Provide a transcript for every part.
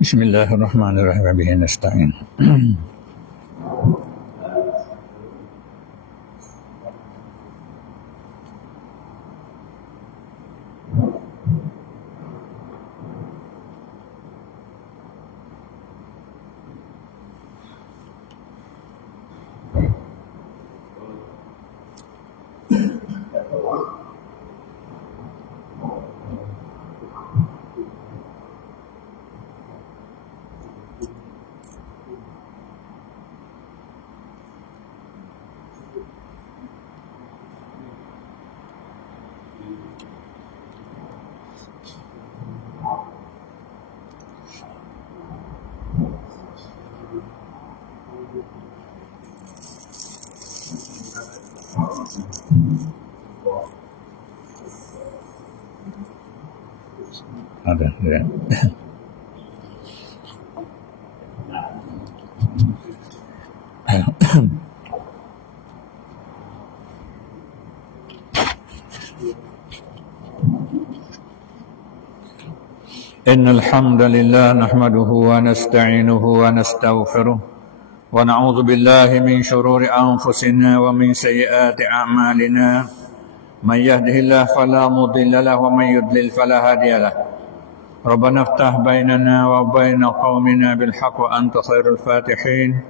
Bismillahirrahmanirrahim. Bihi nasta'in. Ada. Ya. Innal hamdalillah nahmaduhu wa nasta'inuhu wa nastaghfiruh wa na'udzu billahi min shururi anfusina wa min sayyiati a'malina. Man yahdihillahu fala mudilla lahu wa man yudlil fala hadiya lahu. Rabbana iftah bainana wa baina qaumina bil haqq wa anta khairul fatihin.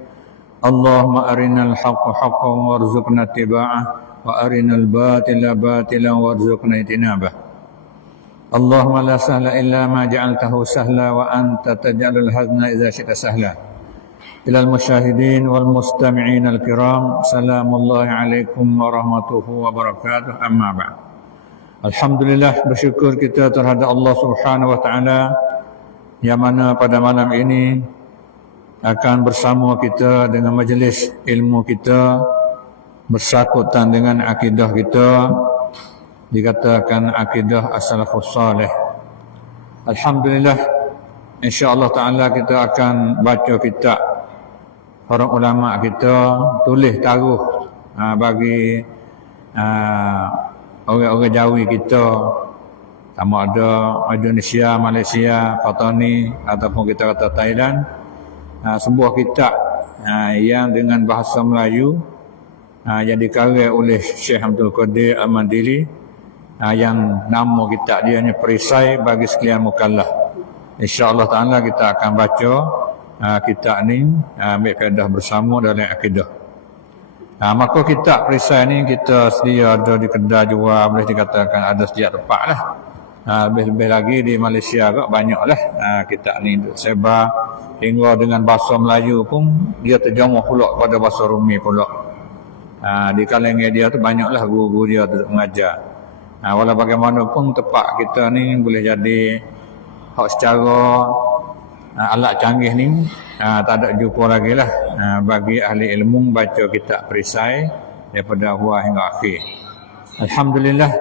Allahumma arinal haqqa haqqan warzuqna ittiba'ah wa arinal batila batilan warzuqna ijtinabah. Allahumma la sahla illa ma ja'altahu sahla wa anta taj'alul hazna idza syi'ta sahla. Ilal musyahidin wal mustami'in al-kiram, salamullahi alaikum warahmatullahi wabarakatuh. Amma ba'd. Alhamdulillah, bersyukur kita terhadap Allah Subhanahu wa taala yang mana pada malam ini akan bersama kita dengan majlis ilmu kita bersangkutan dengan akidah kita, dikatakan akidah as-salafus salih. Alhamdulillah, insya-Allah taala kita akan baca kitab para ulama kita, tulis taruh bagi orang-orang Jawi kita, sama ada Indonesia, Malaysia, Patani ataupun kita kata Thailand, sebuah kitab yang dengan bahasa Melayu yang dikarya oleh Syekh Abdul Qadir Al-Mandiri, yang nama kitab dia ni Perisai bagi sekalian mukallaf. InsyaAllah ta'ala kita akan baca kitab ni, ambil faedah bersama dalam akidah. Maka kitab Perisai ni kita sedia ada di kedai jual, boleh dikatakan ada setiap tempat lah. Lebih-lebih lagi di Malaysia agak banyak lah kitab ni sebar, hingga dengan bahasa Melayu pun dia terjemah pula pada bahasa Rumi pula. Di kalangan dia tu banyaklah guru-guru dia tu mengajar. Walau bagaimanapun tempat kita ni boleh jadi hak secara alat canggih ni tak ada jumpa lagi lah bagi ahli ilmu baca kitab Perisai daripada awal hingga akhir. Alhamdulillah,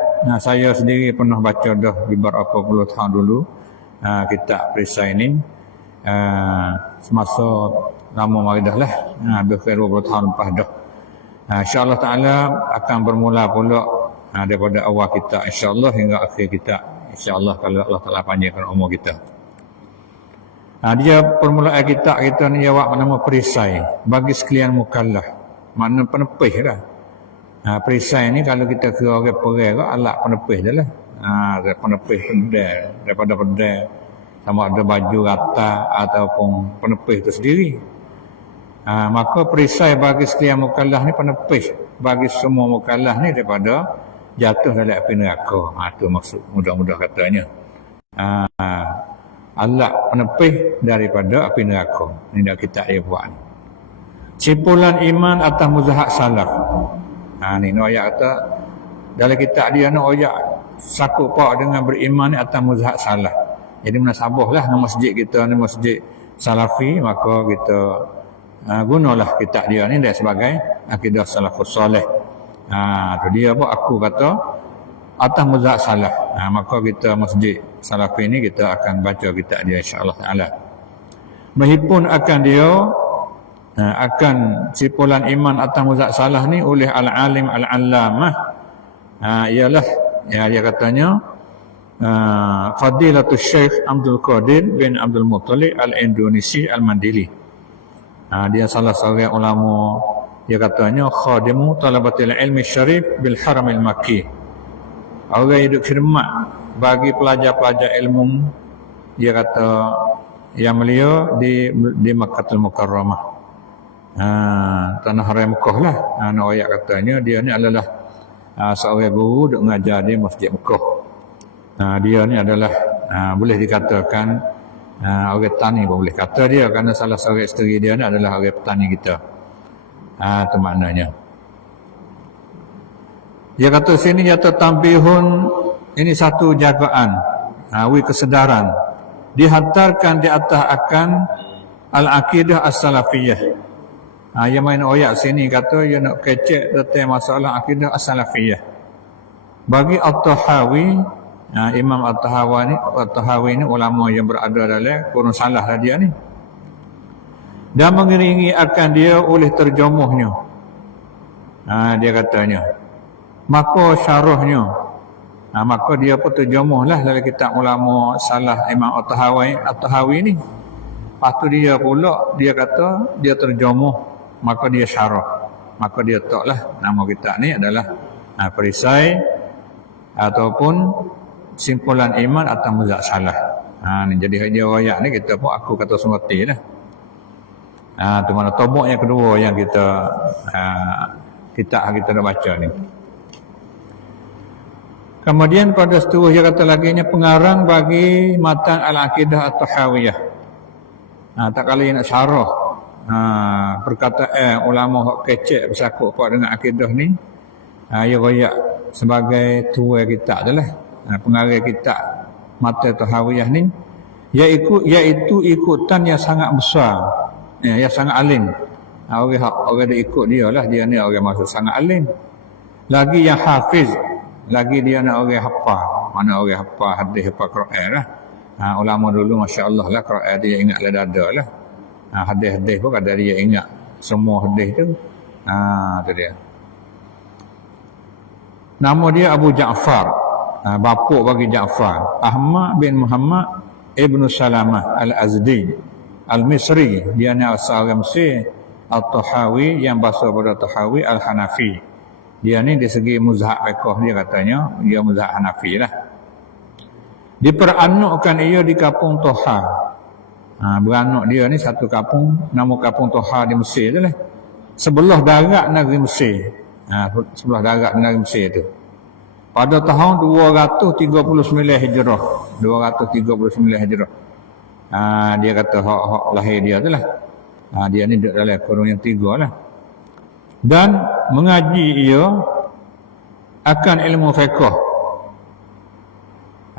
saya sendiri pernah baca dah beberapa puluh tahun dulu kitab Perisai ni, semasa lama mari dah lah, lebih kurang 20 tahun lepas dah. InsyaAllah ta'ala akan bermula pula daripada awal kita insyaAllah hingga akhir kita insyaAllah, kalau Allah Ta'ala panjangkan umur kita. Dia permulaan kitab kita ni jawab nama Perisai bagi sekalian mukallaf, makna penepih lah. Perisai ni kalau kita kira orang perai ke alat penepih dia lah. Penepih pedal, daripada pedal sama ada baju rata ataupun penepih itu sendiri. Maka perisai bagi sekalian mukallaf ni penepih bagi semua mukallaf ni daripada jatuh dalam api neraka. Itu maksud mudah-mudah katanya. Alat penepih daripada api neraka. Ini dah kita buat. Simpulan iman atas muzahak salaf. Ni ayat kata dalam kitab dia ni ayat sakut pak dengan beriman ni atas muzahak salaf. Jadi munasabah lah nama masjid kita ni masjid salafi, maka kita gunalah kitab dia ni dan sebagai akidah salafus salih. Tu dia apa aku kata atas mazhab salaf. Maka kita masjid salafi ni kita akan baca kitab dia insya-Allah taala. Menghimpun akan dia akan simpulan iman atas mazhab salah ni oleh al-alim al-allamah, ialah dia katanya Fadilatul Syekh Abdul Qadir bin Abdul Muttalib al-Indonesi al-Mandili. Dia salah seorang ulama, dia katanya khadimu talabatil ilmi syarif bil haramil makki, orang hidup khidmat bagi pelajar-pelajar ilmu, dia kata yang mulia di Makkahul Mukarramah, tanah haram Mekah lah. Ayat katanya dia ni adalah seorang guru duk mengajar di Masjid Mekah. Dia ni adalah boleh dikatakan orang petani pun boleh kata dia, kerana salah seorang isteri dia ni adalah orang petani kita. Itu maknanya. Dia kata sini kata tambihun, ini satu jagaan, kesedaran dihantarkan di atas akan al-aqidah as-salafiyah. Yang main ayat sini kata dia nak kecek tentang masalah akidah as-salafiyah. Bagi At-Tahawi, Imam At-Tahawi ni ulama yang berada dalam kurun salah lah dia ni, dan mengiringi akan dia oleh terjemuhnya. Dia katanya maka syarahnya, maka dia pun terjemuh lah dalam kitab ulama salah Imam At-Tahawi ni. Lepas tu dia pula dia kata dia terjemuh, maka dia syarah, maka dia taklah nama kitab ni adalah perisai ataupun simpulan iman atau mazhab salah. Ni jadi dia ayat ni kita pun aku kata semati lah. Tu mana tobok yang kedua yang kita dah baca ni. Kemudian pada seterusnya kata laginya pengarang bagi matan al-aqidah at-tahawiyah. Tak kali nak syarah perkataan ulama hak kecek bersakut dengan akidah ni, ia royak sebagai tua kitab adalah pengarang kitab matan tahawiyah ni, iaitu ikutan yang sangat besar, yang sangat alim. Orang dia ikut dia lah, dia ni orang maksud sangat alim. Lagi yang hafiz, lagi dia nak orang hafal. Mana orang hafal hadis, hafal Quran lah. Ulama dulu masya-Allah lah, Quran dia ingat lah dada lah. Hadis-hadis pun kadang dia ingat semua hadis tu. Tu dia. Nama dia Abu Ja'far, bapa bagi Ja'far, Ahmad bin Muhammad Ibnu Salamah Al-Azdi Al-Misri. Dia ni asal orang Mesir. At-Tahawi yang bahasa pada Tahawi Al-Hanafi. Dia ni dari segi mazhab fiqh dia katanya dia mazhab Hanafi lah. Diperanukkan ia di kampung Toha. Beranuk dia ni satu kampung, nama kampung Toha di Mesir tu lah. Sebelah darat negeri Mesir. Sebelah darat negeri Mesir tu. Pada tahun 239 Hijrah. 239 Hijrah. Dia kata hak lahir dia tu lah. Dia ni duduk dalam kurung yang 3 lah. Dan mengaji ia akan ilmu fiqh.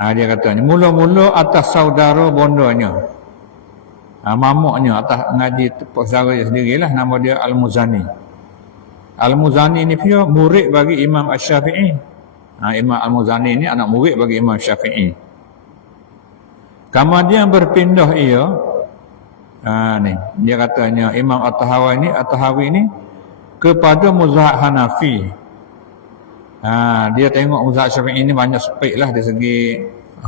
Dia katanya mula-mula atas saudara bondanya, mamaknya atas ngaji saudara dia sendirilah, nama dia Al-Muzani. Al-Muzani ni pun murid bagi Imam Asy-Syafi'i. Imam Al-Muzani ni anak murid bagi Imam Syafi'i. Kemudian berpindah ia, ni dia katanya Imam At-Tahawi ni kepada mazhab Hanafi. Dia tengok mazhab Syafi'i ni banyak sepik lah dari segi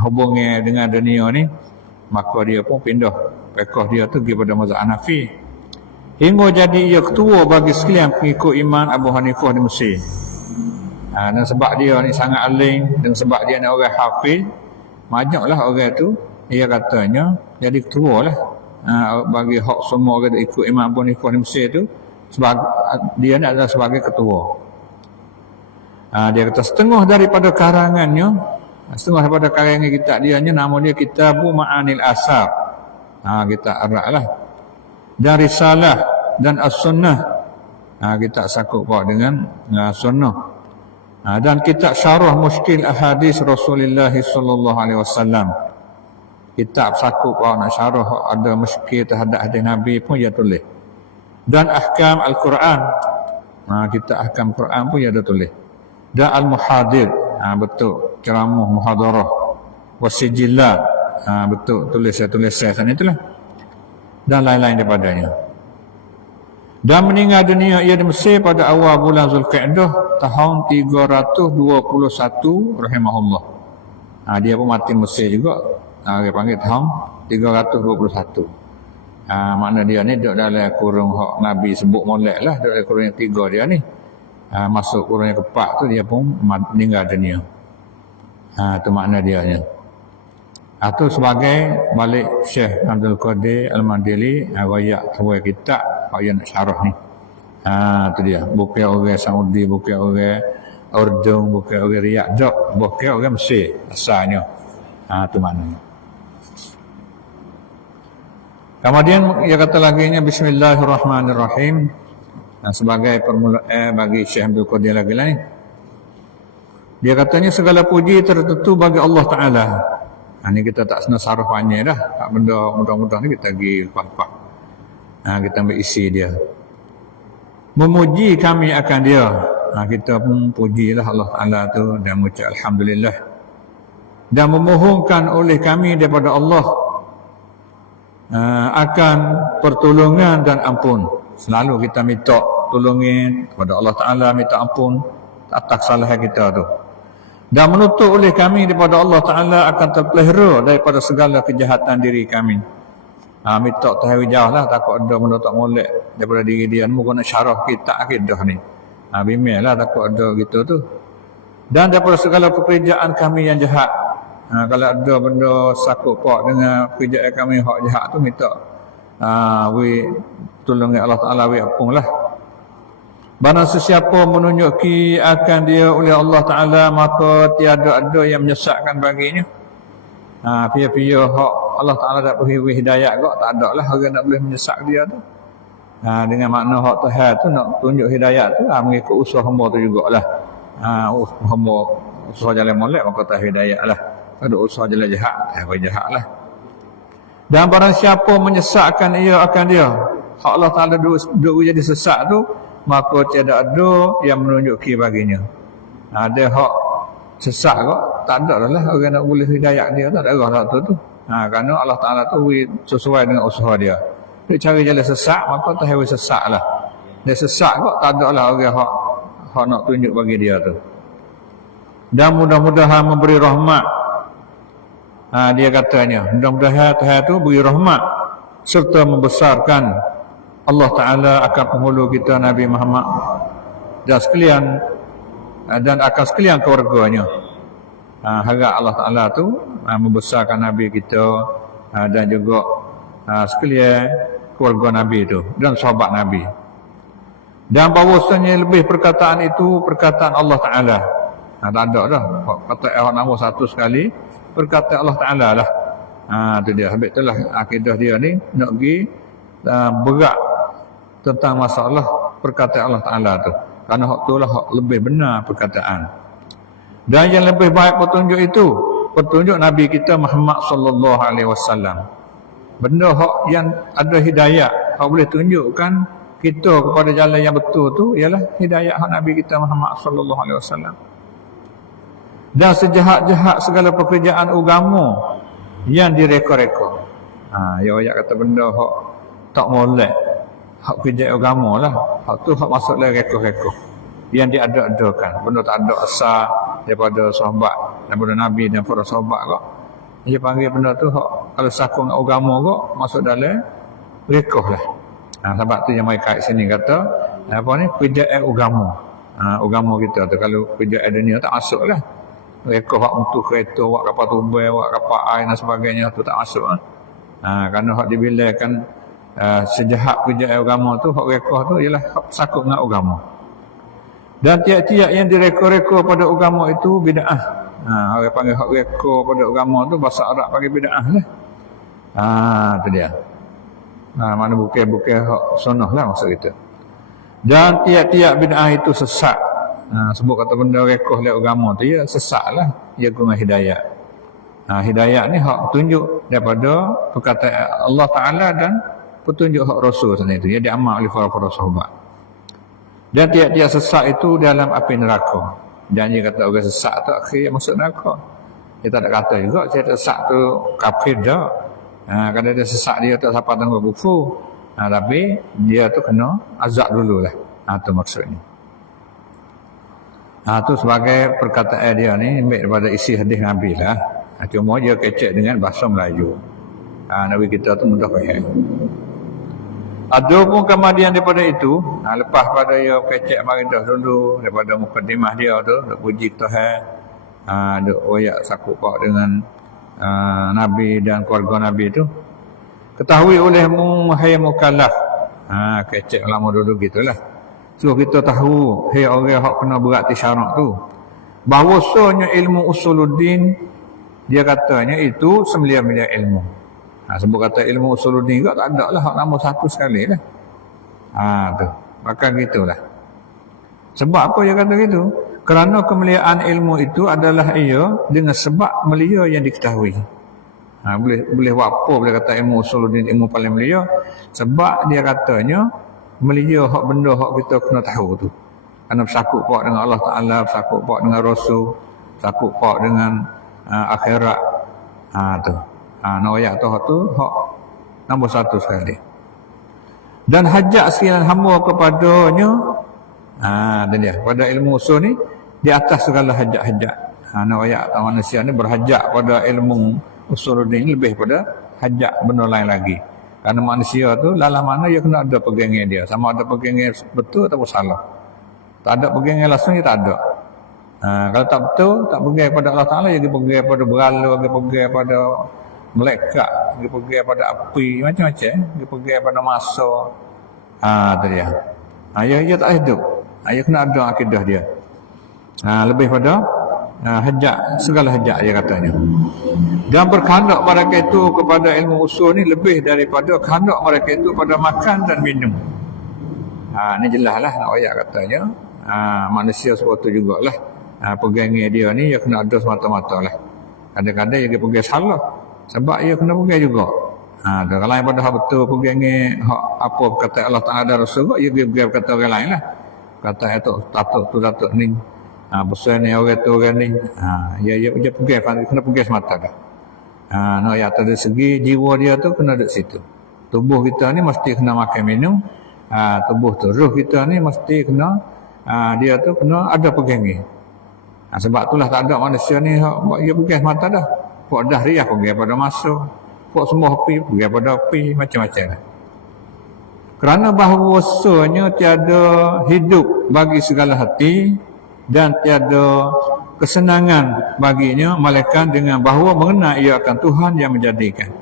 hubungnya dengan dunia ni, maka dia pun pindah fiqh dia tu pergi pada mazhab Hanafi, hingga jadi ia ketua bagi sekalian pengikut Imam Abu Hanifah di Mesir. Dan sebab dia ni sangat alim dan sebab dia ni orang hafiz, banyaklah orang tu ia katanya jadi ketua lah bagi hak semua orang ikut Imam Abu Hanifah di Mesir tu. Sebab dia ni adalah sebagai ketua. Dia kata setengah daripada karangan kitab dia ni, nama dia Kitabu Ma'anil Asar. Kitab Arab lah. Dan Risalah dan As-Sunnah. Kitab sakut pak dengan Sunnah. Dan kitab Syarah Mushkil Ahadis Rasulullah sallallahu alaihi wasallam. Kitab sakut pak nak syarah ada muskil terhadap hadis Nabi pun dia tulis. Dan Ahkam Al-Quran, kitab Ahkam Quran pun dia ada tulis. Dan Al-Muhadir, betul, ceramah muhadarah. Wasijillat, betul, tulis-tulis sana itulah. dan lain-lain daripadanya. Dan meninggal dunia ia di Mesir pada awal bulan Zulkaidah tahun 321 rahimahullah. Dia pun mati Mesir juga. Dia panggil tahun 321. Makna dia ni duduk dalam kurung hak Nabi sebut molek lah, duduk dalam kurung yang 3 dia ni. Masuk kurung yang keempat tu dia pun meninggal dunia. Tu makna dia ni. Itu sebagai balik Syekh Abdul Qadir Al-Mandili wayak tuai kitab hak yang nak syarah ni. Tu dia. Bukan orang Saudi, bukan orang Urdun, bukan orang Riyadh, bukan orang Mesir asalnya. Tu maknanya. Kemudian ia kata lagi nya Bismillahirrahmanirrahim. Sebagai permulaan bagi Syekh Abdul Qadir lagi lah ni. Dia katanya segala puji tertentu bagi Allah Ta'ala. Ini kita tak senang saraf banyak dah. Tak benda mudah-mudah ni kita pergi lepas-lepas. Kita ambil isi dia. Memuji kami akan dia. Kita pun pujilah Allah Ta'ala tu dan mengucap Alhamdulillah. Dan memohonkan oleh kami daripada Allah akan pertolongan dan ampun. Selalu kita minta tolongin kepada Allah Ta'ala, minta ampun atas kesalahan kita tu. Dan menutup oleh kami daripada Allah Ta'ala akan terpelihara daripada segala kejahatan diri kami. Minta tahu jauh lah, takut ada benda tak molek daripada diri dia. Mungkin nak syarah kita akidah ni. Bimbing lah takut ada gitu tu. Dan daripada segala pekerjaan kami yang jahat. Kalau ada benda sakut pak dengan pekerjaan kami hak jahat tu, minta tolong Allah Ta'ala apung lah. Barang sesiapa menunjuki akan dia oleh Allah Ta'ala, maka tiada ada yang menyesatkan baginya. Pia-pia hak Allah Ta'ala tak beri hidayat kok, tak ada lah orang nak boleh menyesak dia tu. Dengan makna hak Tuhan tu nak tunjuk hidayat tu, mengikut usaha hamba tu jugalah. Hamba usaha jalan molek, maka tak hidayat lah. Ada usaha jalan jahat, jahat lah. Dan barang siapa menyesatkan ia akan dia, hak Allah Ta'ala duduk jadi sesak tu, maka tiada ada yang menunjuki baginya. Ada hak sesak kok, tak ada lah orang nak boleh hidayat dia, tak ada orang tu. Kerana Allah Ta'ala tu sesuai dengan usaha dia. Dia cari jalan sesak, maka tak hewan sesak lah. Dia sesak kok, tak ada lah orang hak nak tunjuk bagi dia tu. Dan mudah-mudahan memberi rahmat. Dia katanya, mudah-mudahan Tuhan tu beri rahmat serta membesarkan Allah Ta'ala akan penghulu kita Nabi Muhammad dan akan sekalian keluarganya. Harap Allah Ta'ala tu membesarkan Nabi kita dan juga sekalian keluarga Nabi tu dan sahabat Nabi. Dan bahawasanya lebih perkataan itu perkataan Allah Ta'ala. Tak ada dah. Kata Allah nombor satu sekali, perkataan Allah Ta'ala lah. Itu dia. Habis itulah akidah dia ni nak pergi berat tentang masalah perkataan Allah Ta'ala tu. Kerana hak tu lah hak lebih benar perkataan. Dan yang lebih baik petunjuk itu, petunjuk Nabi kita Muhammad sallallahu alaihi wasallam. Benda hak yang ada hidayah, hak boleh tunjukkan kita kepada jalan yang betul tu ialah hidayah hak Nabi kita Muhammad sallallahu alaihi wasallam. Dan sejahat-jahat segala pekerjaan agama yang direka-reka. Ya kata benda hak tak molek, hak kerja agama lah. Hak tu hak masuk dalam reka-reka yang diada-adakan. Benda tak ada asal daripada sahabat, daripada Nabi dan para sahabat kok. Dia panggil benda tu hak kalau sakung agama kok masuk dalam reka lah. Sebab tu yang mai kat sini kata apa ni kerjaan agama. Agama kita tu kalau kerjaan dunia tak masuk lah. Reka hak untuk kereta, hak kapal tubai, hak kapal air dan sebagainya tu tak masuk. Kerana hak dibilangkan sejahat kerjaan agama tu, hak reka tu ialah hak sakut dengan agama. Dan tiap-tiap yang direka-reka pada agama itu bid'ah. Orang panggil hak reka pada agama tu bahasa Arab panggil bid'ah lah. Tu dia. Mana bukan hak sunnah lah maksud kita. Dan tiap-tiap bid'ah itu sesat. Sebut kata benda reka oleh agama tu ya sesat lah. Ia guna hidayat. Hidayat ni hak tunjuk daripada perkataan Allah Ta'ala dan petunjuk hak Rasul sana itu. Ia diamal oleh para sahabat. Dan tiap-tiap sesat itu dalam api neraka. Dan dia kata orang sesat tu akhirnya masuk neraka. Dia tak ada kata juga saya sesat tu kafir dah. Kalau dia sesak dia tak siapa tangguh kufur. Tapi dia tu kena azab dululah. Tu maksudnya. Tu sebagai perkataan dia ni ambil daripada isi hadis Nabi lah. Cuma dia kecek dengan bahasa Melayu. Nabi kita tu mudah faham. Ada pun kemudian daripada itu, lepas pada dia kecek marintah dulu, daripada mukadimah dia tu, duk puji Tuhan, duk royak sakut pak dengan Nabi dan keluarga Nabi tu, ketahui olehmu hai mukallaf. Kecek lama dulu gitulah. So kita tahu, hai orang hak kena berarti syarat tu, bahawasanya ilmu usuluddin, dia katanya itu sembilan ilmu. Sebab kata ilmu usuluddin juga tak ada lah, hak nombor satu sekali lah. Tu. Maka gitulah. Sebab apa dia kata gitu? Kerana kemuliaan ilmu itu adalah ia dengan sebab mulia yang diketahui. Boleh buat apa boleh kata ilmu usuluddin ilmu paling mulia? Sebab dia katanya mulia hak benda hak kita kena tahu tu. Kerana bersakut pak dengan Allah Ta'ala, bersakut pak dengan Rasul, bersakut pak dengan akhirat. Tu. Ayat tu hak nombor satu sekali. Dan hajat sekalian hamba kepadanya, dan dia pada ilmu usul ni di atas segala hajat-hajat. Ayat manusia ni berhajat pada ilmu usul ni lebih pada hajat benda lain lagi. Kerana manusia tu dalam mana dia kena ada pegangan dia, sama ada pegangan betul ataupun salah. Tak ada pegangan langsung dia tak ada. Kalau tak betul, tak pegang pada Allah Ta'ala, dia pegang pada berhala, dia pegang pada malaikat, dia pergi pada api, macam-macam, dia pergi pada masa. Tu dia. Dia tak hidup. Dia kena ada akidah dia. Lebih pada hajat, segala hajat dia katanya. Dan berkehendak mereka itu kepada ilmu usul ni lebih daripada kehendak mereka itu pada makan dan minum. Ni jelas lah ayat katanya. Manusia seperti tu jugalah. Pegangnya dia ni dia kena ada semata-mata lah. Kadang-kadang dia pergi salah. Sebab ia kena pegang juga. Kalau yang pada hak betul pegang hak apa kata Allah Ta'ala dan Rasul, ia pegang kata orang lain lah. Kata itu datuk ni. Besar ni orang tu orang ni. Dia pegang, kena pegang semata dah. Yang dari segi jiwa dia tu kena duduk situ. Tubuh kita ni mesti kena makan minum. Tubuh tu, ruh kita ni mesti kena, dia tu kena ada pegangan. Sebab itulah tak ada manusia ni dia pegang semata dah. Pok dahriah pergi pada masa, pok semua api pergi pada api, macam-macam. Kerana bahawasanya tiada hidup bagi segala hati dan tiada kesenangan baginya malaikat dengan bahawa mengenal ia akan Tuhan yang menjadikan.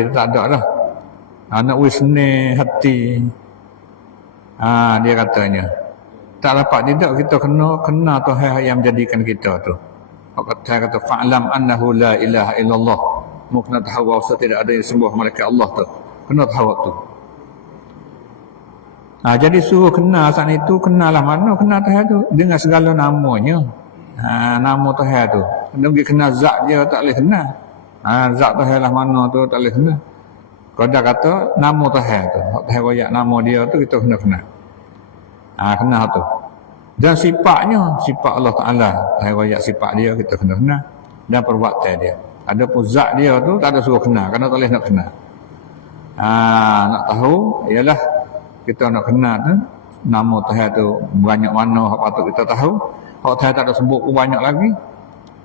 Itu tak ada lah. Anak wisne hati. Dia katanya tak dapat tidak kita kena Tuhan yang menjadikan kita tu. Dia kata fa'lam annahu la ilaha illallah. Mu kena tahu bahawa tidak ada yang sembuh malaikat Allah tu. Kena tahu tu. Jadi suruh kenal saat itu, kenalah mana kenal Tuhan tu dengan segala namanya. Nama Tuhan tu. Kena pergi kenal zat dia tak boleh kenal. Zat Tuhan lah mana tu tak boleh kenal. Kalau dah kata nama Tuhan tu, Tuhan royak nama dia tu kita kena kenal. Kenal tu. Dan sifatnya, sifat Allah Ta'ala, Tuhan royak sifat dia kita kena kenal. Dan perbuatan dia. Ada pun zat dia tu tak ada suruh kenal, kerana tak boleh nak kenal. Nak tahu ialah kita nak kenal tu nama Tuhan tu banyak mana hak patut kita tahu. Hak Tuhan tak ada sebut pun banyak lagi.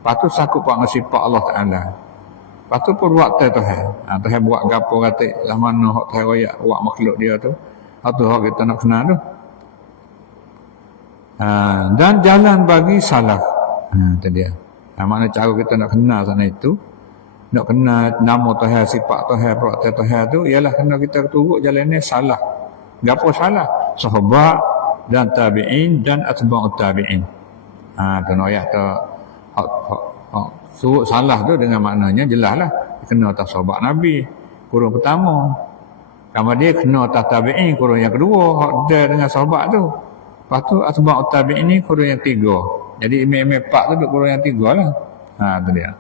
Patut sakut dengan sifat Allah Ta'ala. Patut perbuatan Tuhan. Tuhan buat gapo kata lah mana hak Tuhan royak buat makhluk dia tu. Itu hak kita nak kenal tu. Dan jalan bagi salaf. Itu dia. Makna cara kita nak kenal sana itu, nak kenal nama Tuhan, sifat Tuhan, perbuatan Tuhan tu ialah kena kita turut jalannya salah. Gapo salah? Sahabat dan tabi'in dan atba'ut tabi'in. Tu ayat tu surut salah tu dengan maknanya jelaslah kena atas sahabat Nabi kurung pertama. Kemudian kena atas tabi'in kurung yang kedua, hak dia dengan sahabat tu. Lepas tu atba'ut tabi'in ni kurung yang tiga. Jadi imam-imam 4 tu duduk kurung yang 3 lah. Tu dia.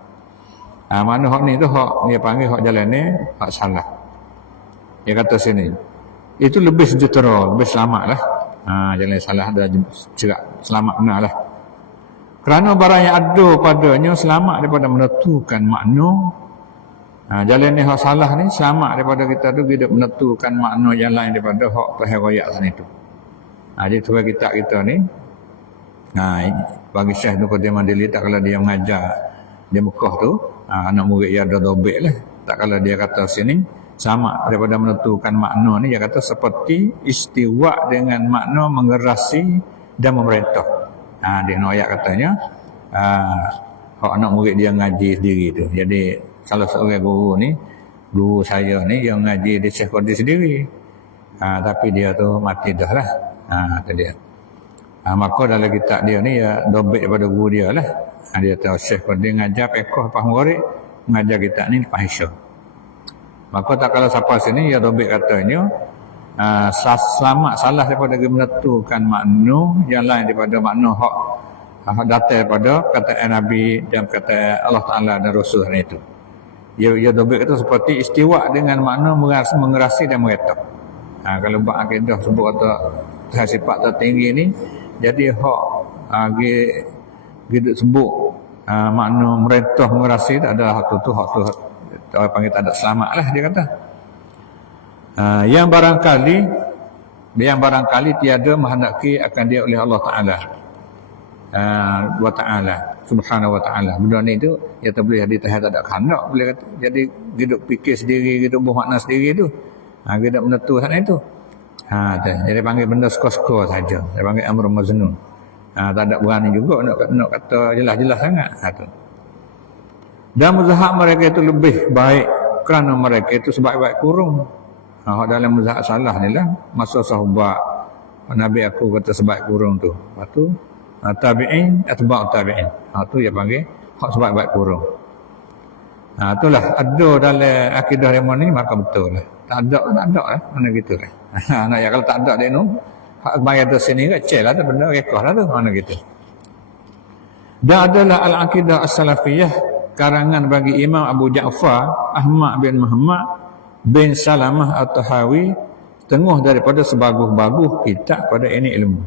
Mana hak ni tu hak dia panggil hak jalan ni hak salah. Dia kata sini itu lebih sejahtera, lebih selamat lah. Jalan salah dah cerak selamat benar lah. Kerana barang yang ada padanya selamat daripada menentukan makna Jalan ni hak salah ni selamat daripada kita tu hidup menentukan makna yang lain daripada hak Tuhan royak sana itu. Jadi Tuhan kita ni bagi Syekh tu Qadir Mandili, tak kalau dia mengajar di Mekah tu, anak murid dia ada dobek lah. Tak kalau dia kata sini sama daripada menentukan makna ni, dia kata seperti istiwa dengan makna mengerasi dan memerintah. Dia ayat katanya hak anak murid dia ngaji sendiri tu. Jadi kalau seorang guru saya ni yang ngaji di Syekh Qadir sendiri, tapi dia tu mati dah lah. Tu dia. Maka dalam kitab dia ni ya dobek daripada guru dia lah. Dia tahu Syekh Qadir ngajar pekoh pas murid, mengajar kitab ni pas Isya. Maka tak kalau siapa sini ya dobek katanya selamat salah daripada menentukan makna yang lain daripada makna hak datang daripada kata Nabi dan kata Allah Ta'ala dan Rasul itu. Ya dobek itu seperti istiwa dengan makna mengerasi dan mengetak. Kalau bab akidah sebut atau sifat tertinggi ni, jadi hak gitu sebut makna merintah mengerasi itu adalah hak tu orang panggil tak ada selamat lah dia kata. Yang barangkali tiada menghendaki akan dia oleh Allah Ta'ala wa ta'ala subhanahu wa ta'ala. Benda ni tu ya tak boleh jadi tak ada kehendak, boleh kata jadi hidup fikir sendiri, hidup bermakna sendiri tu, hidup menentu sana itu. Jadi panggil benda suka-suka saja, dia panggil amr maznun. Tak ada berani juga nak kata jelas-jelas sangat tu. Dan mazhab mereka itu lebih baik kerana mereka itu sebaik-baik kurung. Dalam mazhab salah ni lah masa sahabat Nabi aku kata sebaik kurung tu. Lepas tu tabi'in atba'u tabi'in. Tu dia panggil hak sebaik-baik kurung. Itulah ada dalam akidah Rema ni maka betul lah. Tak ada lah. Mana gitu lah. Ya kalau tak ada dia nu hak bayar tu sini kecil lah tu benda rekah lah tu. Mana gitu. Dan adalah al-aqidah as-salafiyah karangan bagi Imam Abu Ja'far Ahmad bin Muhammad bin Salamah At-Tahawi, tengah daripada sebagus-bagus kitab pada ini ilmu.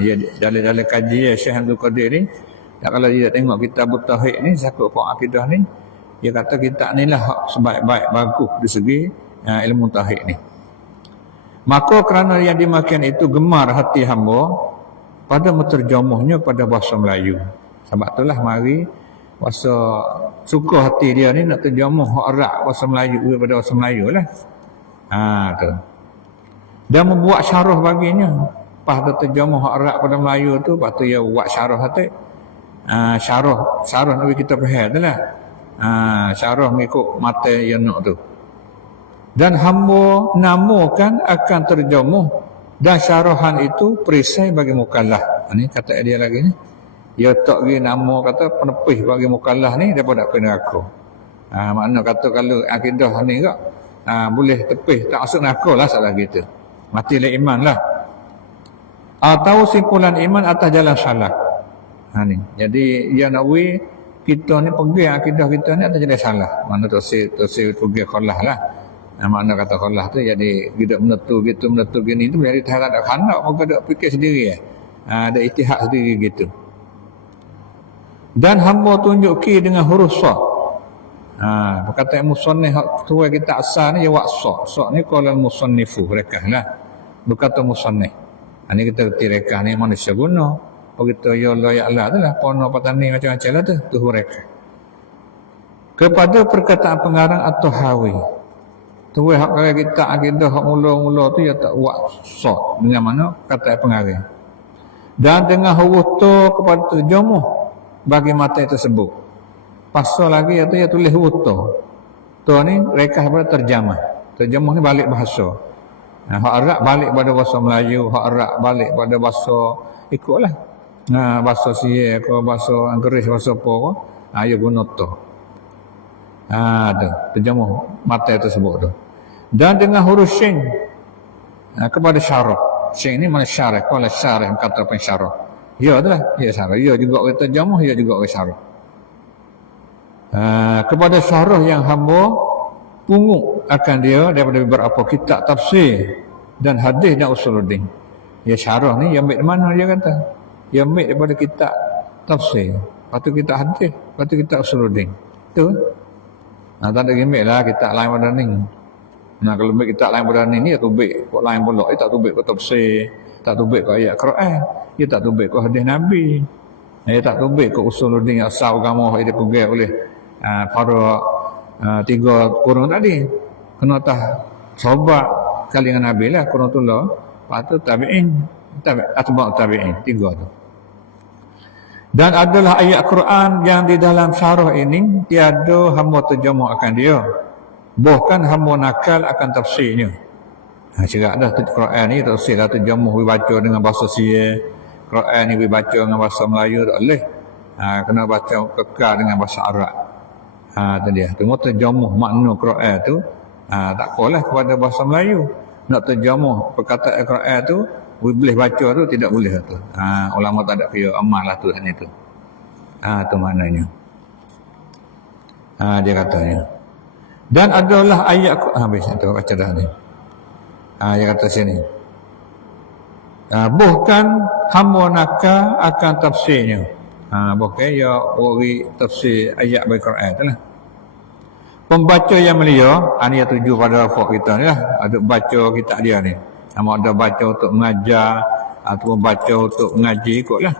Ya dalam kajian Syekh Abdul Qadir ni, tak kalau dia tengok kitab Tauhid ni, sakut pak akidah ni, dia kata kitab ni lah sebaik-baik bagus di segi ilmu tauhid ni. Maka kerana yang dimakan itu gemar hati hamba pada menterjemuhnya pada bahasa Melayu. Sebab itulah mari bahasa suka hati dia ni nak terjemuh hak Arab bahasa Melayu daripada bahasa Melayu lah. Tu. Dan membuat syarah baginya. Pas terjemuh hak Arab pada Melayu tu, lepas tu dia buat syarah hati. Syarah Nabi kita faham tu lah. Syarah mengikut mata yang nak tu. Dan hamba namakan akan terjemuh dan syarahan itu perisai bagi mukallaf. Ini kata dia lagi ni. Dia tak pergi nama kata penepih bagi mukallaf ni daripada api neraka. Makna kata kalau akidah ni kak boleh tepih tak masuk neraka lah salah gitu. Matilah iman lah. Atau simpulan iman atas jalan salah. Ni. Jadi dia nak kita ni pergi akidah kita ni atas jalan salah. Mana tosir pergi khalah lah. Makna kata khalah tu jadi tidak menentu gini tu jadi tak ada khanak pun ada fikir sendiri ada ijtihad sendiri gitu. Dan hamba tunjuki dengan huruf sa. Perkataan musannif tua kita asal ni jawab sa. Sa ni qala musannifu rekah lah. Berkata musannif. Ini kita reti rekah ni manusia guna. Begitu ya Allah ya Allah tu lah. Pono petani macam-macam lah tu mereka. Kepada perkataan pengarang atau hawi. Tua hak kaya kita akidah hak mula-mula tu ya tak buat sa. Dengan mana kata pengarang. Dan dengan huruf tu kepada terjemuh bagi mata tersebut. Pasal lagi iaitu ia tulis wuto. Tu ni rekah pada terjemah. Terjemah ni balik bahasa. Hak Arab balik pada bahasa Melayu, hak Arab balik pada bahasa ikutlah. Bahasa Sia ke bahasa Inggeris bahasa apa ke. Ya guna tu. Tu terjemah mata tersebut tu. Dan dengan huruf syin kepada syarah. Syin ni mana syarah, kalau syarah kata pensyarah. Ya itulah, ya syarah. Ya juga kita terjemah, ya juga kita syarah. Kepada syarah yang hamba pungut akan dia daripada beberapa kitab tafsir dan hadis dan usuluddin. Ya syarah ni yang ambil mana dia kata? Yang ambil daripada kitab tafsir, lepas tu kitab hadis, lepas tu kitab usuluddin. Tu. Tak ada gimmick lah kitab lain pada ni. Kalau baik kitab lain pada ni tak baik kok lain pula. Tak baik kok tafsir, tak baik kok ayat Quran, dia tak baik kok hadis Nabi. Tak baik kok usuluddin asal agama yang dipegang oleh para tiga kurun tadi. Kena tah sahabat kali dengan Nabi lah qurunullah, lepas tu tabi'in, atba' tabi'in, tiga tu. Dan adalah ayat Quran yang di dalam syarah ini tiada hamba terjemah akan dia, bahkan hamba nakal akan tafsirnya. Cerak dah Quran ni tafsir lah, terjemah dibaca dengan bahasa Sia, Quran ni dibaca dengan bahasa Melayu tak boleh. Kena baca kekal dengan bahasa Arab. Tu dia. Tengok terjemah makna Quran tu tak apalah kepada bahasa Melayu. Nak terjemah perkataan Quran tu boleh baca tu, tidak boleh tu. Ulama tak ada kira amal lah tu itu. Tu maknanya. Dia katanya. Dan adalah ayat habis tu baca dah ni. Dia kata sini. Bukan hamba nakal akan tafsirnya. Bukan ya ori tafsir ayat Al-Quran tu lah. Pembaca yang mulia, ini yang tuju pada fok kita ni lah. Ada baca kitab dia ni. Sama ada baca untuk mengajar ataupun baca untuk mengaji ikutlah.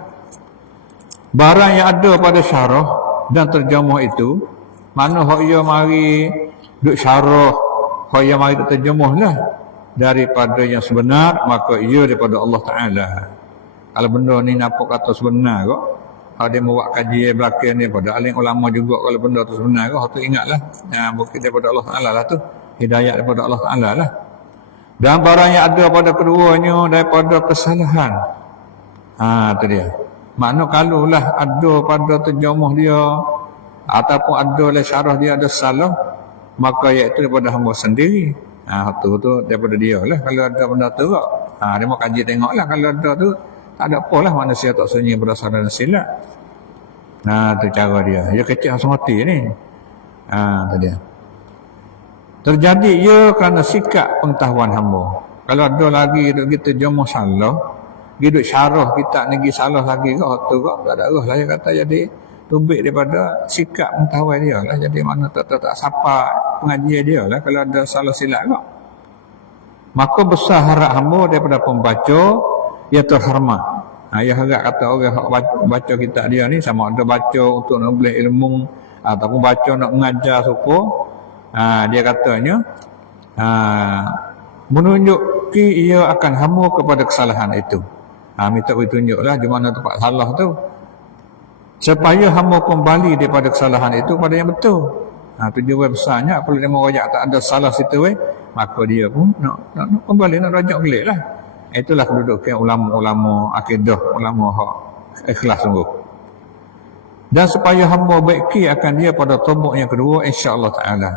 Barang yang ada pada syarah dan terjemah itu, mana hak ia mari duk syarah, hak ia mari duk terjemah lah daripada yang sebenar, maka ia daripada Allah Ta'ala. Kalau benda ni nampak kata sebenar kok, kalau dia buat kaji belakang ni pada alim ulama juga, kalau benda tu sebenar kok, tu ingatlah bukti daripada Allah Ta'ala lah tu, hidayat daripada Allah Ta'ala lah. Dan barang yang ada pada keduanya daripada kesalahan. Tu dia. Makna kalau lah ada pada terjemah dia ataupun ada lah syarah dia ada salah, maka iaitu daripada hamba sendiri. Tu daripada dia lah. Kalau ada benda tu kok, dia mau kaji tengok lah. Kalau ada tu tak ada apa lah manusia tak sunyi berdasarkan silap. Tu cara dia. Dia kecil semati ni. Tu dia. Terjadi ia kerana sikap pengetahuan hamba. Kalau ada lagi kita jemah salah, kita syarah kita lagi salah lagi kau tu kau tak ada lah saya kata, jadi tubik daripada sikap pengetahuan dia lah. Jadi mana tak sapa pengajian dia lah kalau ada salah silap kau. Maka besar harap hamba daripada pembaca ia terhormat. Ia harap kata orang baca kitab dia ni, sama ada baca untuk nak beli ilmu ataupun baca nak mengajar suku. Dia katanya menunjuk ia akan hamba kepada kesalahan itu. Minta ditunjuklah di mana tempat salah tu, supaya hamba kembali daripada kesalahan itu pada yang betul. Tujuan besarnya apabila dia merajak tak ada salah situ maka dia pun nak kembali, nak rajak balik lah. Itulah kedudukan ulama-ulama akidah, ulama hak ikhlas sungguh. Dan supaya hamba baiki akan dia pada tombak yang kedua, insya-Allah Ta'ala.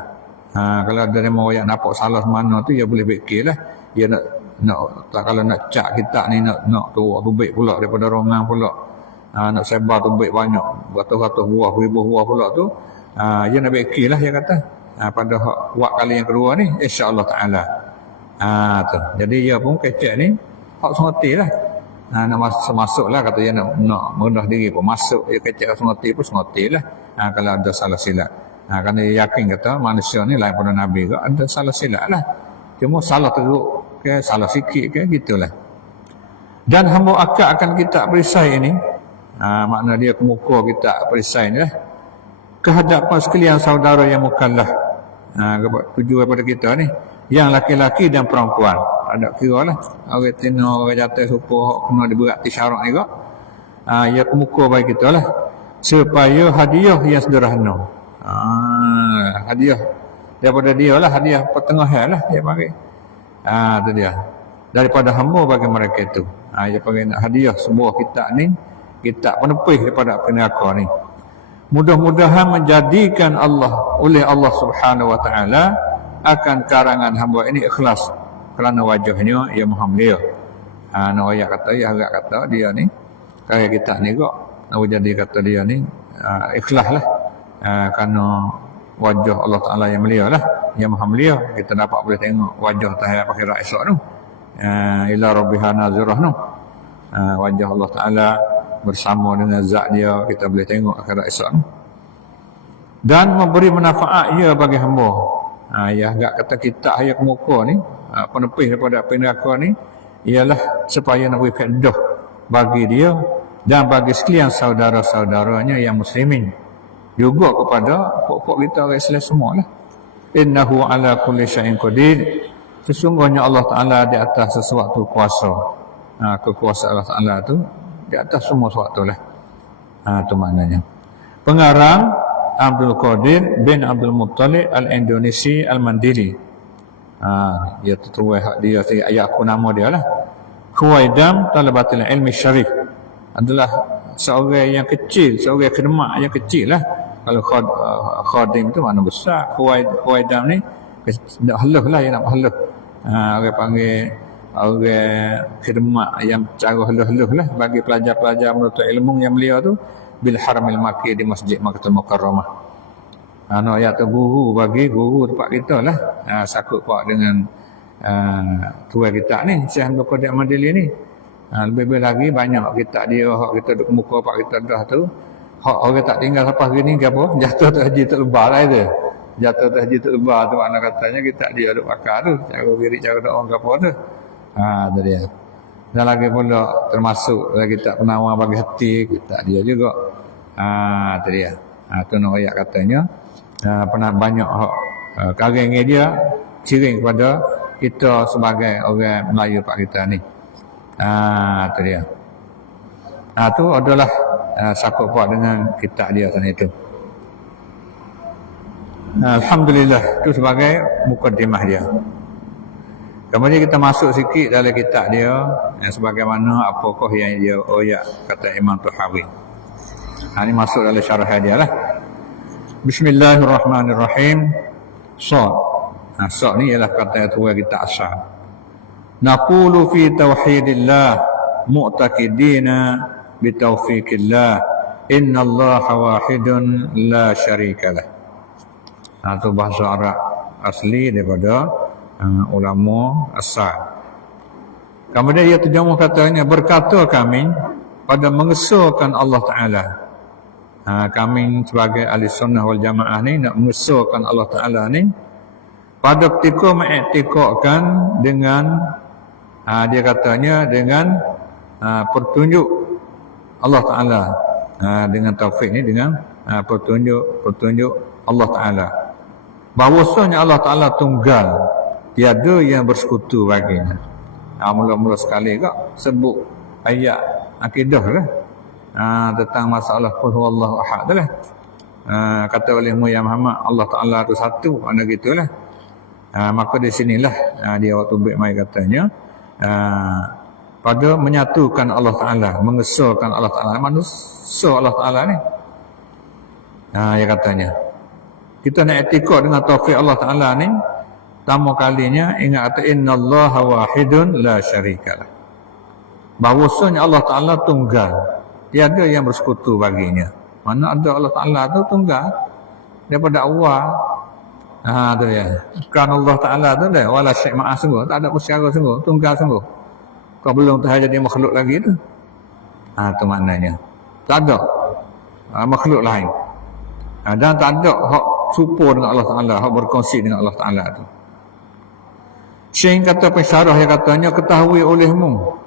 Kalau ada yang mau yang nampak salah mana tu, dia boleh fikirlah. Dia nak kalau nak cak kita ni nak tu baik pula daripada rongang pula. Nak sebar tu baik banyak, ratus-ratus buah, ribu buah pula tu. Dia nak fikirlah dia kata. Pada hak kali yang kedua ni, insya-Allah Ta'ala. Tu. Jadi dia pun kecek ni hak sengertilah. Nak masuklah kata dia nak merendah diri pun masuk, dia kecek sengerti pun sengertilah. Kalau ada salah silap. Kerana dia yakin kata manusia ni lain pada Nabi ke, ada salah silap lah. Cuma salah teruk ke, salah sikit ke, gitulah. Dan hamba akad akan kitab perisai ini, makna dia kemuka kitab perisai ni lah, kehadapan sekalian saudara yang mukallaf. Tujuan pada kita ni, yang laki-laki dan perempuan. Ada kira lah, orang tina, orang jatuh suka, kena diberati syarat ni kok. Ia kemuka bagi kita lah, supaya hadiah yang sederhana. Hadiah daripada dia lah, hadiah pertengahan lah dia bagi. Tu dia. Daripada hamba bagi mereka itu. Dia bagi hadiah sebuah kitab ni, kitab penepih daripada api neraka ni. Mudah-mudahan menjadikan oleh Allah Subhanahu Wa Taala akan karangan hamba ini ikhlas kerana wajahnya ia maha mulia. Nak ayat kata, ya agak kata dia ni karya kitab ni kok. Nak jadi kata dia ni ikhlas lah. Kerana wajah Allah Ta'ala yang mulia lah, yang maha mulia. Kita dapat boleh tengok wajah tahiyat akhirat esok tu, ila rabbiha nazirah tu, wajah Allah Ta'ala bersama dengan zat dia, kita boleh tengok akhirat esok tu. dan memberi manfaat ia bagi hamba. Ya agak kata kita ayat muka ni, penepis daripada api neraka ni ialah supaya nak beri faedah bagi dia dan bagi sekalian saudara-saudaranya yang muslimin, juga kepada pokok kita orang Islam semualah. Innahu ala kulli syai'in qadir. Sesungguhnya Allah Ta'ala di atas sesuatu kuasa. Kekuasaan Allah Ta'ala tu di atas semua sesuatu lah. Itu maknanya. Pengarang Abdul Qadir bin Abdul Muttalib Al-Indonesi Al-Mandiri. Dia tertulis dia ayat aku nama dia lah. Khuwaidam Talabatul Ilmi Syarif adalah seorang yang kecil, seorang khidmat yang kecil lah. Kalau khadim tu mana besar. Khuwaidam ni halus lah, yang nak halus. Orang panggil orang khidmat yang cara halus-halus lah bagi pelajar-pelajar menuntut ilmu yang beliau tu bil Haramil Makki di Masjid Makkahul Mukarramah. Ayat tu guru bagi guru tempat kita lah. Sakut pak dengan tuan kita ni, Syekh Abdul Qadir Madili ni. Lebih-lebih lagi banyak kita dia hak kita duk muka pak kita dah tu. Hak orang tak tinggal sampai hari ni ke apa? Jatuh tu haji tak lebar lah itu. Jatuh tu haji tak lebar tu makna katanya kita dia duk pakar tu. Cara wirid, cara doa ke apa tu. Tu dia. Dan lagi pula termasuk lagi tak penawar bagi hati kita dia juga. Tu dia. Tu nak ayat katanya pernah banyak hak kareng dia ciring kepada kita sebagai orang Melayu pak kita ni. Tu dia. Tu adalah sakut puak dengan kitab dia sana itu. Alhamdulillah, itu sebagai mukaddimah dia. Kemudian kita masuk sikit dalam kitab dia sebagaimana apakah yang dia kata Imam Tuhawi. Ini masuk dalam syarah dia lah. Bismillahirrahmanirrahim. Sa' ni ialah kata tua kita asal. Naqulu fi tauhidillah mu'taqidina bitaufiqillah innallaha wahidun la syarikalah. Itu bahasa Arab asli daripada ulama asal. Kemudian ia terjemah katanya, berkata kami pada mengesahkan Allah Ta'ala. Kami sebagai ahli sunnah wal jamaah ni nak mengesahkan Allah Ta'ala ni pada ketika mengiktikadkan dengan dia katanya dengan petunjuk Allah Ta'ala, dengan taufik ni dengan petunjuk Allah Ta'ala, bahawasanya Allah Ta'ala tunggal, tiada yang bersekutu baginya. Mula-mula sekali kak sebut ayat akidah lah tentang masalah qul huwallahu ahad lah. Kata oleh Muhammad Muhammad Allah Ta'ala tu satu, mana gitulah. Maka di sinilah dia waktu baik mai katanya pada menyatukan Allah Ta'ala, mengesahkan Allah Ta'ala, manusia Allah Ta'ala ni. Dia katanya kita nak etikad dengan taufik Allah Ta'ala ni, pertama kalinya ingat kata innallaha wahidun la syarikalah, bahawasanya Allah Ta'ala tunggal, tiada yang bersekutu baginya. Mana ada Allah Ta'ala tu tunggal daripada awal. Tu ya. Kan Allah Ta'ala tu dah wala syai' ma'ah sungguh, tak ada persyara sungguh, tunggal sungguh. Kau belum terjadi makhluk lagi tu. Tu maknanya. Tak ada makhluk lain. Dan tak ada hak serupa dengan Allah Ta'ala, hak berkongsi dengan Allah Ta'ala tu. Syekh kata pensyarah yang katanya ketahui olehmu.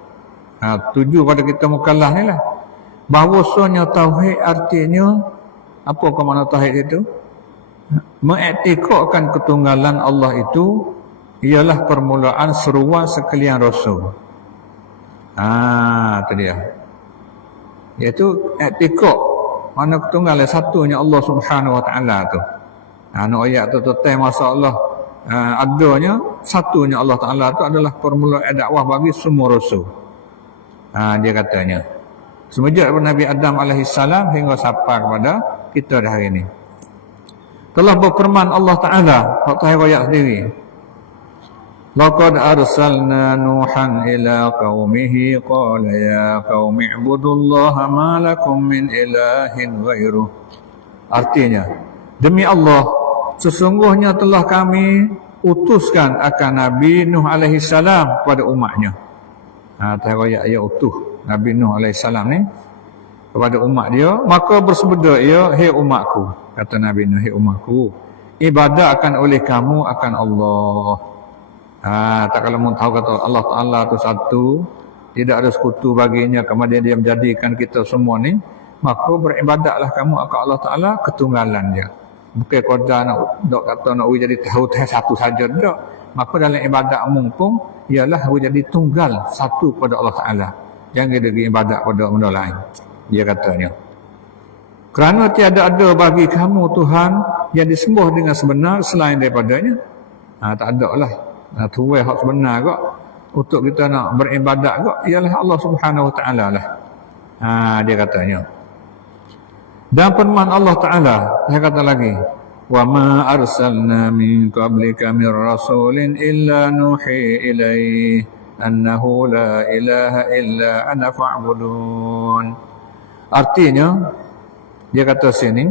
Tuju pada kita mukallaf ni lah. Bahawasanya tauhid artinya apa ke makna tauhid itu? Mengiktikadkan ketunggalan Allah itu ialah permulaan seruan sekalian Rasul. Itu dia. Iaitu iktikad mana ketunggalan satunya Allah Subhanahu Wa Taala tu. Ayat tu tentang masalah adanya satunya Allah Taala tu adalah permulaan dakwah bagi semua Rasul. Dia katanya semenjak Nabi Adam alaihissalam hingga sampai kepada kita dah hari ini. Telah berfirman Allah Ta'ala, hak ayat sendiri. Laqad arsalna Nuhan ila qaumihi qala ya qaumi ibudullaha ma lakum min ilahin ghairuh. Artinya, demi Allah, sesungguhnya telah kami utuskan akan Nabi Nuh alaihi salam kepada umatnya. Ayat utuh Nabi Nuh alaihi salam ni kepada umat dia, maka bersabda ia, "Hei umatku," kata Nabi Nuh, "Hei umatku, ibadatkan oleh kamu akan Allah." Tak kalau mau tahu kata Allah Ta'ala tu satu, tidak ada sekutu baginya, kemudian dia menjadikan kita semua ni, maka beribadatlah kamu akan Allah Ta'ala ketunggalan dia. Bukan koda nak dok kata nak jadi tahu satu saja dak. Maka dalam ibadatmu pun ialah jadi tunggal satu pada Allah Ta'ala. Jangan ada ibadat pada benda lain. Dia katanya, kerana tiada ada bagi kamu Tuhan yang disembah dengan sebenar selain daripadanya. Tak ada lah. Tuhan hak sebenar kok untuk kita nak beribadat kok ialah Allah Subhanahu Wa Ta'ala lah. Dia katanya. Dan firman Allah Ta'ala, saya kata lagi, "Wa ma arsalna min qablika min rasulin illa nuhi ilaihi annahu la ilaha illa ana fa'budun." Artinya, dia kata sini,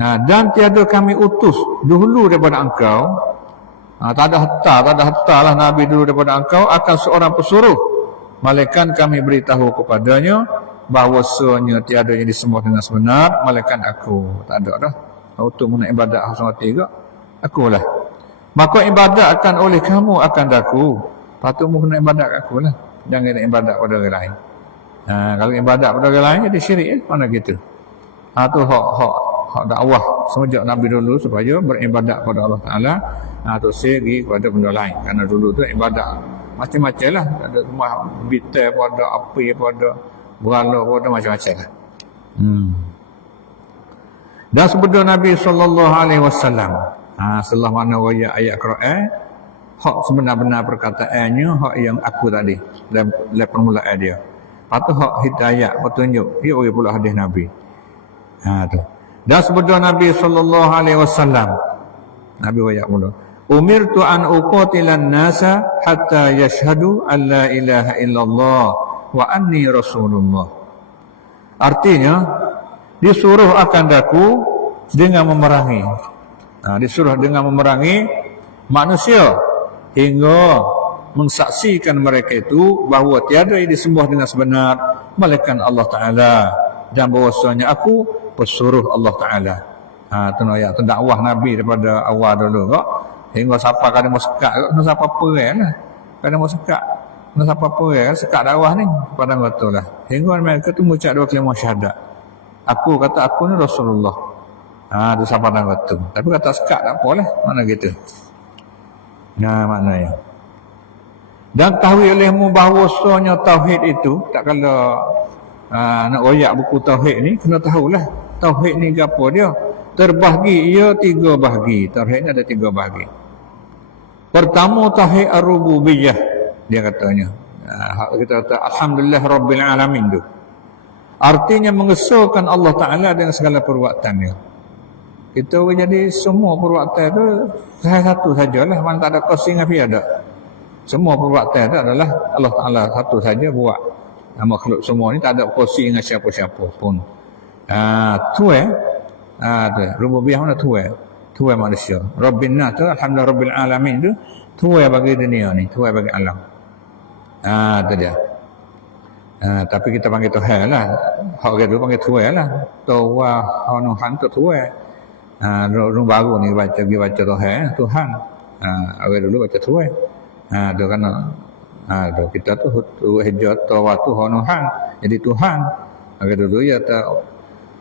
dan tiada kami utus dahulu daripada engkau, tak ada hatta lah Nabi dulu daripada engkau akan seorang pesuruh, malaikat kami beritahu kepadanya bahawasanya tiada yang disembah dengan sebenar malaikat aku. Tak ada dah. Untuk nak ibadat hak tiga, akulah. Maka ibadat akan oleh kamu akan aku. Patutmu kena ibadat aku lah. Jangan nak ibadat pada orang lain. Kalau ibadat pada orang lain jadi syirik, mana gitu. Tu hak dakwah semenjak Nabi dulu supaya beribadat pada Allah Ta'ala. Tu segi kepada benda lain. Kerana dulu tu ibadat macam-macam lah. Ada rumah bitai pada api pada berhala pada macam-macam lah. Dan sebelum Nabi SAW, setelah mana ayat Quran, hak sebenar-benar perkataannya, hak yang aku tadi dalam permulaan dia. Lepas tu hak hidayah, petunjuk, dia oleh pula hadis Nabi. Tu. Dan sebelum Nabi SAW, Nabi wayak mula, "Umirtu an uqatilan nasa hatta yashhadu an la ilaha illallah wa anni rasulullah." Artinya, disuruh akan daku dengan memerangi. Disuruh dengan memerangi manusia hingga mensaksikan mereka itu bahawa tiada yang disembah dengan sebenar melainkan Allah Ta'ala, dan bahawasanya aku pesuruh Allah Ta'ala. Itu ayat dakwah Nabi daripada awal dulu kok. Hingga siapa kadang mau sekat kok, kena siapa perang lah. Kadang mau sekat, kena siapa perang, sekat dakwah ni pada betul lah. Hingga mereka tu mengucap dua kalimah syahadat. Aku kata aku ni Rasulullah. Itu siapa dan betul. Tapi kata sekat tak apa lah, mana gitu. Maknanya. Dan tahu olehmu bahawasanya tauhid itu, tak kalau nak royak buku tauhid ni, kena tahulah tauhid ni apa dia. Terbahagi ia 3 bahagi. Tauhid ni ada 3 bahagi. Pertama tauhid ar-rububiyah, dia katanya. Kita kata alhamdulillah rabbil alamin tu. Artinya mengesahkan Allah Ta'ala dengan segala perbuatannya. Kita jadi semua perbuatan itu satu sajalah, mana tak ada kosing api ada. Semua perbuatan itu adalah Allah Ta'ala satu saja buat. Makhluk semua ni tak ada kosing dengan siapa-siapa pun. Rububiyah mana tuai manusia. Rabbina tu alhamdulillah rabbil alamin tu tuai bagi dunia ni, tuai bagi alam. Itu dia. Tapi kita panggil Tuhan lah. Hak kita panggil Tuhan lah. Tuhan, Nuhan tu Tuhan. Orang baru ni baca Tuhan. Orang dulu baca Tuhan. Itu kerana kita tu hijau Tuhan tu Nuhan. Jadi Tuhan. Orang dulu ya tak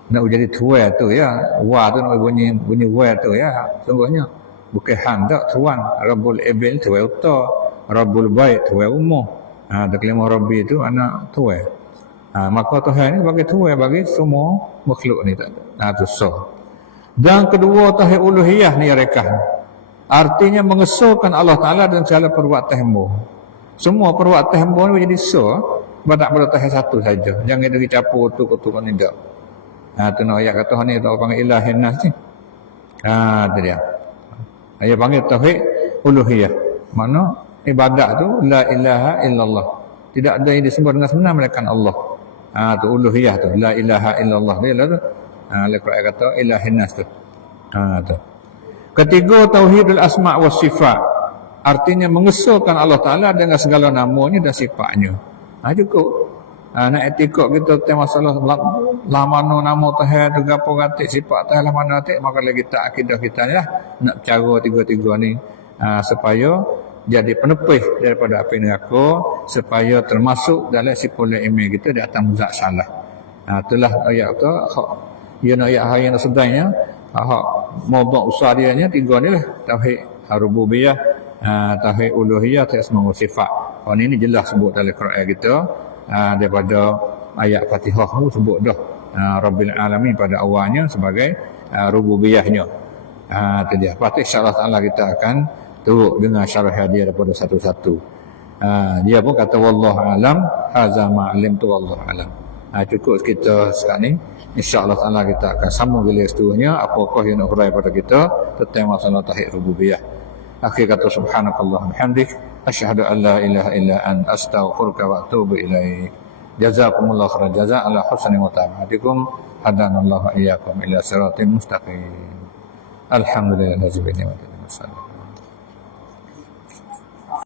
nak jadi Tuhan tu ya. Wah tu nak bunyi wah tu ya. Sungguhnya bukan Han tak Tuhan. Rabbul Ibil Tuhan Uta. Rabbul Bait Tuhan Umuh. Kalimah Rabbi itu anak Tuhan. Maka Tuhan ni bagi Tuhan bagi semua makhluk ni tak ada. Itu so. Dan kedua tauhid uluhiyah ni rekah. Artinya mengesahkan Allah Ta'ala dan segala perbuatan hamba. Semua perbuatan hamba ni jadi sah pada tauhid satu saja. Jangan ada campur tu ni tak. Tu nak ayat kata ni tak panggil ilahin nas ni. Tu dia. Ayat panggil tauhid uluhiyah. Mana ibadat tu la ilaha illallah. Tidak ada yang disembah dengan sebenar melainkan Allah. Tu uluhiyah tu la ilaha illallah. Dia lah tu. Al-Quran kata ilahin nas tu. Tu. Ketiga tauhidul asma' was sifat. Artinya mengesahkan Allah Ta'ala dengan segala namanya dan sifatnya. Cukup. nak etikot kita tentang masalah lamano nama Tuhan tu gapo gatik sifat Tuhan lamano gatik, maka lagi tak akidah kita ni lah nak cara tiga-tiga ni supaya jadi penepih daripada api neraka, supaya termasuk dalam simpulan iman kita di atas muzak salah. Itulah ayat tu hak ia nak ayat yang sedangnya hak mawdu' usah dia nya tiga ni lah, tauhid rububiyah, tauhid uluhiyah, tauhid asma wa sifat. Ini jelas sebut dalam Quran kita daripada ayat Fatihah tu sebut dah Rabbil Alamin pada awalnya sebagai rububiyahnya. Itu dia. Lepas tu insya-Allah taala kita akan turut dengan syarah dia daripada satu-satu. Dia pun kata wallahu alam, haza ma alimtu wallahu alam. Cukup kita sekarang ni. InsyaAllah ta'ala kita akan sambung bila seterusnya apakah yang nak hurai pada kita tentang masalah tauhid rububiyah. Akhir kata subhanakallah bihamdik asyhadu an la ilaha illa anta astaghfiruka wa atubu ilaik. Jazakumullah khairan jazaa ala husni mutaba'atikum. Hadanallahu iyyakum ila siratin mustaqim. Alhamdulillah rabbil alamin.